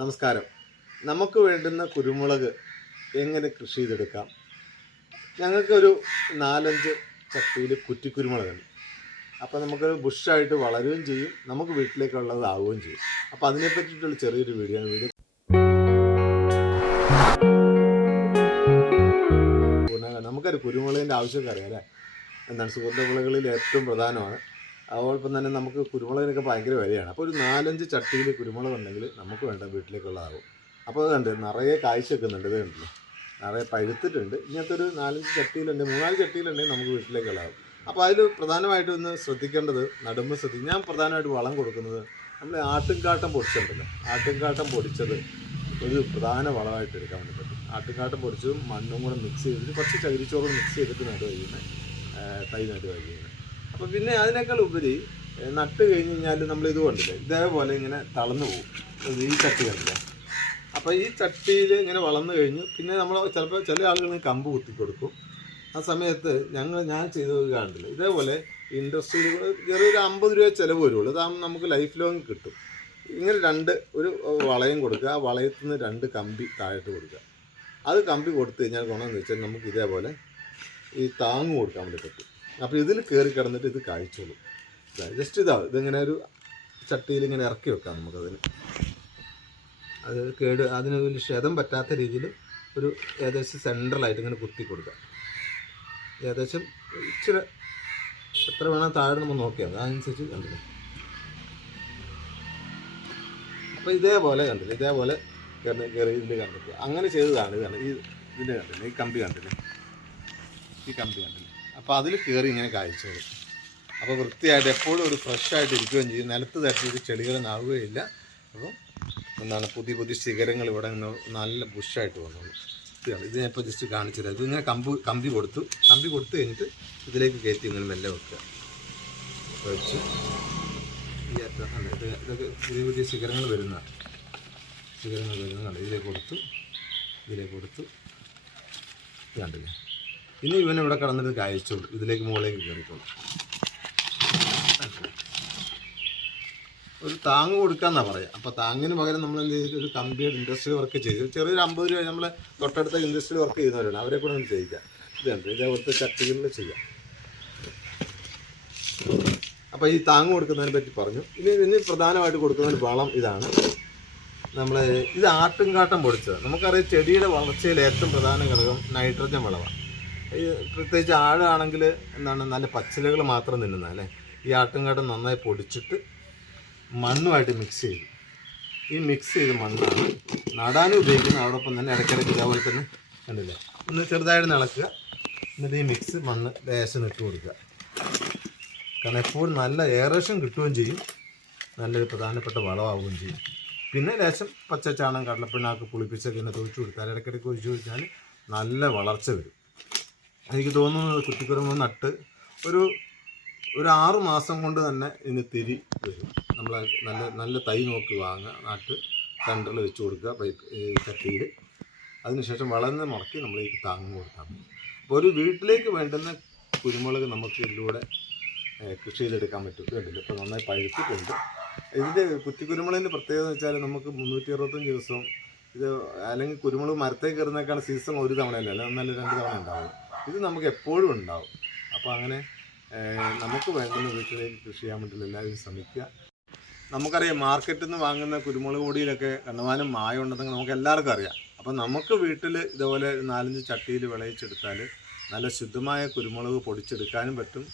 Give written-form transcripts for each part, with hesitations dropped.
നമസ്കാരം. നമുക്ക് വേണ്ടുന്ന കുരുമുളക് എങ്ങനെ കൃഷി ചെയ്തെടുക്കാം? ഞങ്ങൾക്കൊരു 4-5 ചട്ടിയിൽ കുറ്റിക്കുരുമുളകുണ്ട്. അപ്പോൾ നമുക്കൊരു ബുഷായിട്ട് വളരുകയും ചെയ്യും, നമുക്ക് വീട്ടിലേക്കുള്ളതാവുകയും ചെയ്യും. അപ്പോൾ അതിനെ പറ്റിയിട്ടുള്ള ചെറിയൊരു വീഡിയോ നമുക്കൊരു കുരുമുളകിൻ്റെ ആവശ്യമൊക്കെ അറിയാം അല്ലേ? എന്താണ്, സുഗന്ധവിളകളിൽ ഏറ്റവും പ്രധാനമാണ്. അതോടൊപ്പം തന്നെ നമുക്ക് കുരുമുളകിനൊക്കെ ഭയങ്കര വിലയാണ്. അപ്പോൾ ഒരു 4-5 ചട്ടിയിൽ കുരുമുളക് ഉണ്ടെങ്കിൽ നമുക്ക് വേണ്ട വീട്ടിലേക്കുള്ളതാകും. അപ്പോൾ അത് കണ്ട് നിറയെ കായ്ച്ച വെക്കുന്നുണ്ട്. ഇത് കണ്ടില്ലേ, നിറയെ പഴുത്തിട്ടുണ്ട്. ഇങ്ങനത്തെ ഒരു 4-5 ചട്ടിയിലുണ്ട്, 3-4 ചട്ടിയിലുണ്ടെങ്കിൽ നമുക്ക് വീട്ടിലേക്കുള്ളതാകും. അപ്പോൾ അതിൽ പ്രധാനമായിട്ടും ഒന്ന് ശ്രദ്ധിക്കേണ്ടത്, നടുമ്പോൾ ശ്രദ്ധിക്കും. ഞാൻ പ്രധാനമായിട്ട് വളം കൊടുക്കുന്നത് നമ്മൾ ആട്ടുംകാട്ടം പൊടിച്ചിട്ടുണ്ടല്ലോ, ആട്ടുംകാട്ടം പൊടിച്ചത് ഒരു പ്രധാന വളമായിട്ട് എടുക്കാൻ വേണ്ടി പറ്റും. ആട്ടുംകാട്ടം പൊടിച്ചതും മണ്ണും കൂടെ മിക്സ് ചെയ്തിട്ട് കുറച്ച് ചകിരിച്ചോറും മിക്സ് ചെയ്തിട്ട് നടുക ചെയ്യുന്നത്, തൈ നടുക ചെയ്യുന്നത്. അപ്പോൾ പിന്നെ അതിനേക്കാൾ ഉപരി നട്ട് കഴിഞ്ഞ് കഴിഞ്ഞാൽ നമ്മൾ ഇത് കണ്ടില്ലേ, ഇതേപോലെ ഇങ്ങനെ തളർന്നു പോകും. ഈ ചട്ടി കണ്ടില്ലേ. അപ്പോൾ ഈ ചട്ടിയിൽ ഇങ്ങനെ വളർന്നു കഴിഞ്ഞു പിന്നെ നമ്മൾ ചിലപ്പോൾ ചില ആളുകൾ കമ്പ് കുത്തി കൊടുക്കും. ആ സമയത്ത് ഞാൻ ചെയ്തത് കണ്ടില്ല, ഇതേപോലെ ഇൻഡസ്ട്രിയിൽ ചെറിയൊരു 50 രൂപ ചിലവ് വരുള്ളൂ. അതാകുമ്പോൾ നമുക്ക് ലൈഫ് ലോങ് കിട്ടും. ഇങ്ങനെ ഒരു വളയം കൊടുക്കുക, ആ വളയത്തിൽ നിന്ന് 2 കമ്പി താഴോട്ട് കൊടുക്കുക. അത് കമ്പി കൊടുത്തു കഴിഞ്ഞാൽ ഗുണമെന്ന് വെച്ചാൽ നമുക്ക് ഇതേപോലെ ഈ താങ്ങ് കൊടുക്കാൻ വേണ്ടി പറ്റും. അപ്പോൾ ഇതിൽ കയറി കിടന്നിട്ട് ഇത് കായ്ച്ചോളും. ജസ്റ്റ് ഇതിങ്ങനെ ഒരു ചട്ടിയിൽ ഇങ്ങനെ ഇറക്കി വെക്കാം നമുക്കതിന്. അതിന് വലിയ ക്ഷതം പറ്റാത്ത രീതിയിൽ ഒരു ഏകദേശം സെൻട്രലായിട്ട് ഇങ്ങനെ കുത്തി കൊടുക്കുക. ഏകദേശം ഇച്ചിരി എത്ര വേണം താഴെ നമ്മൾ നോക്കിയാൽ അതനുസരിച്ച് കണ്ടില്ല. അപ്പോൾ ഇതേപോലെ കണ്ടില്ല, ഇതേപോലെ കയറി ഇതിൽ കണ്ടിട്ട് അങ്ങനെ ചെയ്തതാണ്. ഇതാണ് ഇതിൻ്റെ കണ്ടില്ല, ഈ കമ്പി കണ്ടില്ലേ, ഈ കമ്പി കണ്ടില്ലേ. അപ്പോൾ അതിൽ കയറി ഇങ്ങനെ കായ്ച്ചോളും. അപ്പോൾ വൃത്തിയായിട്ട് എപ്പോഴും ഒരു ഫ്രഷായിട്ട് ഇരിക്കുകയും ചെയ്യും. നിലത്ത് തട്ടിയിട്ട് ചെളികളൊന്നാവുകയില്ല. അപ്പം എന്താണ്, പുതിയ ശിഖരങ്ങൾ ഇവിടെ നല്ല ബുഷായിട്ട് വന്നോളൂ. ഇത് ഞാൻ ഇപ്പോൾ ജസ്റ്റ് കാണിച്ചു തരാം. ഇതിങ്ങനെ കമ്പി കൊടുത്തു കഴിഞ്ഞിട്ട് ഇതിലേക്ക് കയറ്റി ഇങ്ങനെ മെല്ലെ വെക്കുക. വെച്ച് ഇതൊക്കെ പുതിയ ശിഖരങ്ങൾ വരുന്നതാണ്. ഇതിലേക്ക് കൊടുത്തു ഇത് കണ്ടില്ലേ. ഇനി ഇവനിവിടെ കിടന്നിട്ട് കായ്ച്ചോളൂ, ഇതിലേക്ക് മുകളിലേക്ക് കയറിക്കോളൂ. ഒരു താങ്ങ് കൊടുക്കാമെന്നാണ് പറയുക. അപ്പോൾ താങ്ങിന് പകരം നമ്മൾ എന്ത് ചെയ്തിട്ട് ഒരു കമ്പിയുടെ ഇൻഡസ്ട്രിയൽ വർക്ക് ചെയ്ത് ചെറിയൊരു 50 രൂപ നമ്മൾ തൊട്ടടുത്ത ഇൻഡസ്ട്രിയൽ വർക്ക് ചെയ്യുന്നവരാണ്, അവരെ കൂടെ നമുക്ക് ചെയ്യിക്കാം. ഇതുണ്ട്, ഇതേപോലത്തെ ചട്ടികളിൽ ചെയ്യാം. അപ്പോൾ ഈ താങ്ങ് കൊടുക്കുന്നതിനെ പറ്റി പറഞ്ഞു. ഇനി പ്രധാനമായിട്ട് കൊടുക്കുന്ന വളം ഇതാണ്. ഇത് ആട്ടുംകാട്ടം പൊടിച്ചത്. നമുക്കറിയാം ചെടിയുടെ വളർച്ചയിൽ ഏറ്റവും പ്രധാന ഘടകം നൈട്രജൻ വളമാണ്. ഈ പ്രത്യേകിച്ച് ആഴാണെങ്കിൽ എന്താണ്, നല്ല പച്ചിലകൾ മാത്രം തിന്നുന്നത് അല്ലേ. ഈ ആട്ടുംകാട്ടം നന്നായി പൊടിച്ചിട്ട് മണ്ണുമായിട്ട് മിക്സ് ചെയ്യും. ഈ മിക്സ് ചെയ്ത മണ്ണാണ് നടാനും ഉപയോഗിക്കുന്നത്. അതോടൊപ്പം തന്നെ ഇടയ്ക്കിടയ്ക്ക് ഇതേപോലെ തന്നെ കണ്ടില്ലേ, ഒന്ന് ചെറുതായിട്ട് ഇളക്കുക. എന്നിട്ട് ഈ മിക്സ് മണ്ണ് ലേശം ഇട്ട് കൊടുക്കുക. കാരണം എപ്പോഴും നല്ല എയറേഷൻ കിട്ടുകയും ചെയ്യും, നല്ലൊരു പ്രധാനപ്പെട്ട വളമാവുകയും ചെയ്യും. പിന്നെ ലേശം പച്ചച്ചാണകം, കടലപ്പിണ്ണാക്ക് പുളിപ്പിച്ചൊക്കെ ഇങ്ങനെ തൊഴിച്ചു കൊടുത്താൽ, ഇടയ്ക്കിടയ്ക്ക് ഒഴിച്ചു കൊടുത്താൽ നല്ല വളർച്ച വരും. എനിക്ക് തോന്നുന്നത് കുറ്റിക്കുരുമുളക് നട്ട് ഒരു 6 മാസം കൊണ്ട് തന്നെ ഇതിന് തിരി വരും. നമ്മൾ നല്ല തൈ നോക്കി വാങ്ങുക, നാട്ട് സെൻറ്ററിൽ വെച്ച് കൊടുക്കുക പൈപ്പ് ചട്ടിയിൽ. അതിനുശേഷം വളർന്ന് മുറക്കി നമ്മൾ ഈ താങ്ങ് കൊടുത്താൽ മതി. അപ്പോൾ ഒരു വീട്ടിലേക്ക് വേണ്ടുന്ന കുരുമുളക് നമുക്ക് ഇതിലൂടെ കൃഷി ചെയ്തെടുക്കാൻ പറ്റും. കണ്ടില്ല, ഇപ്പോൾ നന്നായി പഴുത്തിട്ടുണ്ട്. ഇതിൻ്റെ കുറ്റിക്കുരുമുളകിൻ്റെ പ്രത്യേകത എന്ന് വെച്ചാൽ നമുക്ക് 365 ദിവസവും ഇത്, അല്ലെങ്കിൽ കുരുമുളക് മരത്തേക്ക് കയറുന്നേക്കാണ് സീസൺ ഒരു തവണയല്ല, അല്ലെങ്കിൽ 2 തവണ ഉണ്ടാവും. ഇത് നമുക്ക് എപ്പോഴും ഉണ്ടാവും. അപ്പോൾ അങ്ങനെ നമുക്ക് വേണ്ടുന്ന വീട്ടിലേക്ക് കൃഷി ചെയ്യാൻ വേണ്ടിയിട്ട് എല്ലാവരും ശ്രമിക്കുക. നമുക്കറിയാം മാർക്കറ്റിൽ നിന്ന് വാങ്ങുന്ന കുരുമുളക് പൊടിയിലൊക്കെ കണ്ടമാനം മായം ഉണ്ടെന്ന് നമുക്ക് എല്ലാവർക്കും അറിയാം. അപ്പോൾ നമുക്ക് വീട്ടിൽ ഇതുപോലെ 4-5 ചട്ടിയിൽ വിളയിച്ചെടുത്താൽ നല്ല ശുദ്ധമായ കുരുമുളക് പൊടിച്ചെടുക്കാനും പറ്റും.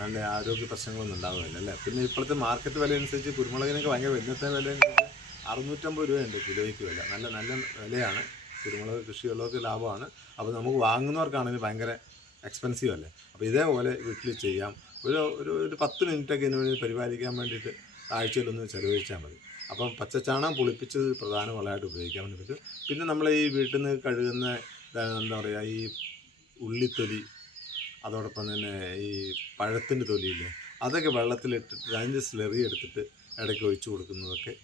നല്ല ആരോഗ്യ പ്രശ്നങ്ങളൊന്നും ഉണ്ടാവുകയില്ല അല്ലേ. പിന്നെ ഇപ്പോഴത്തെ മാർക്കറ്റ് വില അനുസരിച്ച് കുരുമുളകിനൊക്കെ ഭയങ്കര വലിയത്തെ വില അനുസരിച്ച് 650 രൂപയുണ്ട് കിലോയ്ക്ക് വില. നല്ല വിലയാണ്. കുരുമുളക് കൃഷിയുള്ളവർക്ക് ലാഭമാണ്. അപ്പോൾ നമുക്ക് വാങ്ങുന്നവർക്കാണെങ്കിൽ ഭയങ്കര എക്സ്പെൻസീവ് അല്ലേ. അപ്പോൾ ഇതേപോലെ വീട്ടിൽ ചെയ്യാം. ഒരു 10 മിനിറ്റൊക്കെ ഇതിന് വേണ്ടി പരിപാലിക്കാൻ വേണ്ടിയിട്ട് ആഴ്ചയിലൊന്ന് ചെലവഴിച്ചാൽ മതി. അപ്പം പച്ചച്ചാണകം പുളിപ്പിച്ചത് പ്രധാന വളമായിട്ട് ഉപയോഗിക്കാൻ വേണ്ടി പറ്റും. പിന്നെ നമ്മൾ ഈ വീട്ടിൽ നിന്ന് കഴുകുന്ന എന്താ പറയുക, ഈ ഉള്ളിത്തൊലി, അതോടൊപ്പം തന്നെ ഈ പഴത്തിൻ്റെ തൊലിയില്ലേ, അതൊക്കെ വെള്ളത്തിലിട്ടിട്ട് അതിൻ്റെ സ്ലെറി എടുത്തിട്ട് ഇടയ്ക്ക് ഒഴിച്ചു കൊടുക്കുന്നതൊക്കെ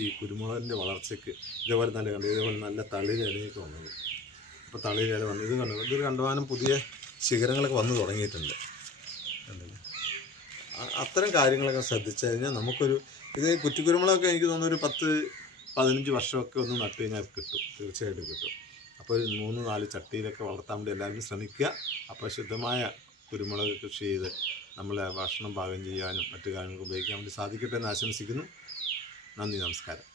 ഈ കുരുമുളകിൻ്റെ വളർച്ചയ്ക്ക് ഇതേപോലെ നല്ല തളിരിലയൊക്കെ വന്നത്. അപ്പോൾ തളിരില വന്നു ഇത് കണ്ടുപോകാനും പുതിയ ശിഖരങ്ങളൊക്കെ വന്നു തുടങ്ങിയിട്ടുണ്ട്. അത്തരം കാര്യങ്ങളൊക്കെ ശ്രദ്ധിച്ചു കഴിഞ്ഞാൽ നമുക്കൊരു ഇത് കുറ്റിക്കുരുമുളകൊക്കെ എനിക്ക് തോന്നുന്നു ഒരു 15 വർഷമൊക്കെ ഒന്ന് നട്ട് കഴിഞ്ഞാൽ കിട്ടും, തീർച്ചയായിട്ടും കിട്ടും. അപ്പോൾ ഒരു 3-4 ചട്ടിയിലൊക്കെ വളർത്താൻ വേണ്ടി എല്ലാവരും ശ്രമിക്കുക. അപ്പോൾ ശുദ്ധമായ കുരുമുളക് കൃഷി ചെയ്ത് നമ്മളെ ഭക്ഷണം പാകം ചെയ്യാനും മറ്റു കാര്യങ്ങൾക്ക് ഉപയോഗിക്കാൻ വേണ്ടി സാധിക്കട്ടെ എന്ന് ആശംസിക്കുന്നു. നന്ദി, നമസ്കാരം.